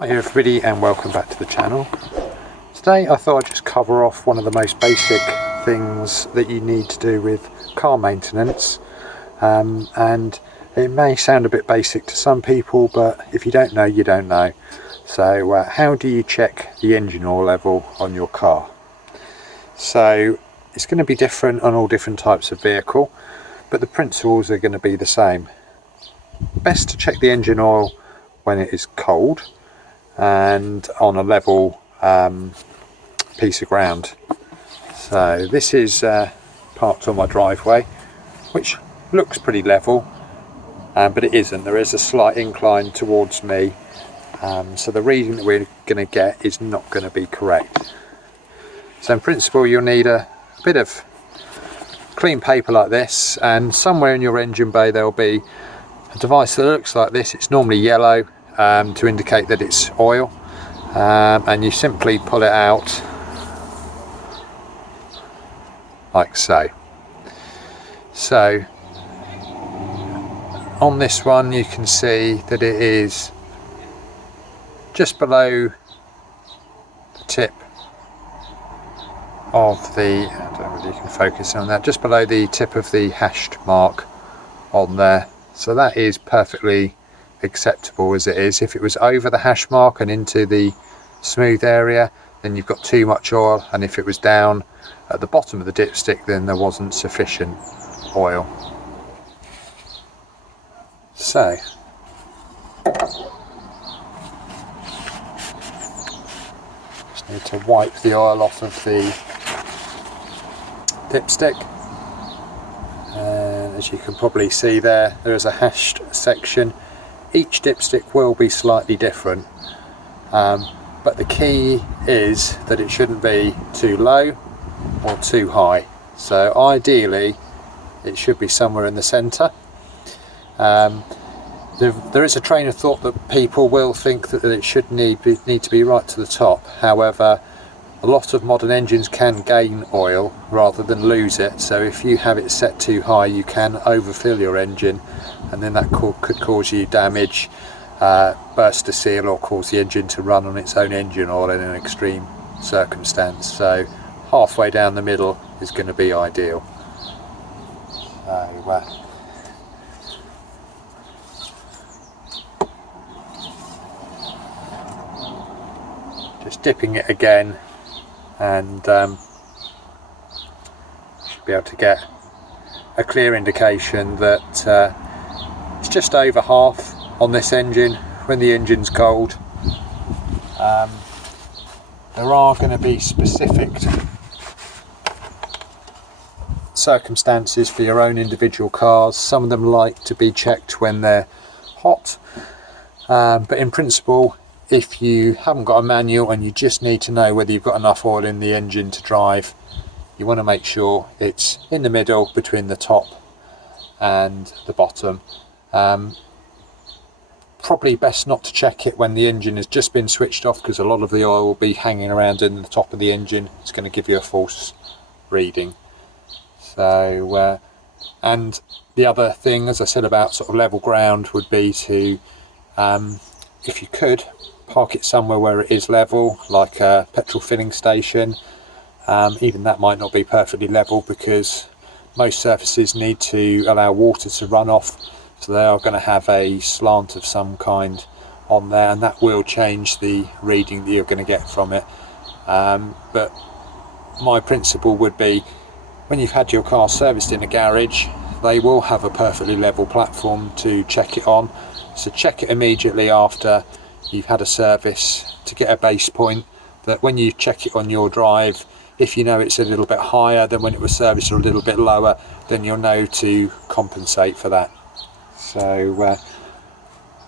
Hi everybody and welcome back to the channel. Today I thought I'd just cover off one of the most basic things that you need to do with car maintenance, and it may sound a bit basic to some people, but if you don't know, you don't know. So how do you check the engine oil level on your car? So it's going to be different on all different types of vehicle, but the principles are going to be the same. Best to check the engine oil when it is cold and on a level piece of ground. So this is parked on my driveway, which looks pretty level, but it isn't. There is a slight incline towards me, so the reading that we're going to get is not going to be correct. So in principle you'll need a bit of clean paper like this, and somewhere in your engine bay there'll be a device that looks like this. It's normally yellow to indicate that it's oil, and you simply pull it out like so. So on this one you can see that it is just below the tip of the, I don't know whether you can focus on that, just below the tip of the hashed mark on there. So that is perfectly acceptable as it is. If it was over the hash mark and into the smooth area, then you've got too much oil, and if it was down at the bottom of the dipstick, then there wasn't sufficient oil. So just need to wipe the oil off of the dipstick, and as you can probably see there is a hashed section. Each dipstick will be slightly different, but the key is that it shouldn't be too low or too high. So ideally it should be somewhere in the centre. There is a train of thought that people will think that it should need to be right to the top. However, a lot of modern engines can gain oil rather than lose it, so if you have it set too high you can overfill your engine, and then that could cause you damage, burst a seal, or cause the engine to run on its own engine oil in an extreme circumstance. So halfway down the middle is going to be ideal. So, just dipping it again, and should be able to get a clear indication that it's just over half on this engine when the engine's cold. There are going to be specific circumstances for your own individual cars. Some of them like to be checked when they're hot, but in principle, if you haven't got a manual and you just need to know whether you've got enough oil in the engine to drive, you want to make sure it's in the middle between the top and the bottom. Probably best not to check it when the engine has just been switched off, because a lot of the oil will be hanging around in the top of the engine. It's going to give you a false reading. So and the other thing, as I said, about sort of level ground would be to, if you could, park it somewhere where it is level, like a petrol filling station. Even that might not be perfectly level, because most surfaces need to allow water to run off, so they are going to have a slant of some kind on there, and that will change the reading that you're going to get from it. But my principle would be, when you've had your car serviced in a garage, they will have a perfectly level platform to check it on. So check it immediately after you've had a service to get a base point, that when you check it on your drive, if you know it's a little bit higher than when it was serviced or a little bit lower, then you'll know to compensate for that. So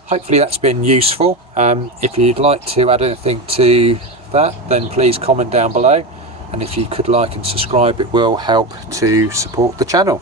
hopefully that's been useful. If you'd like to add anything to that, then please comment down below, and if you could like and subscribe, it will help to support the channel.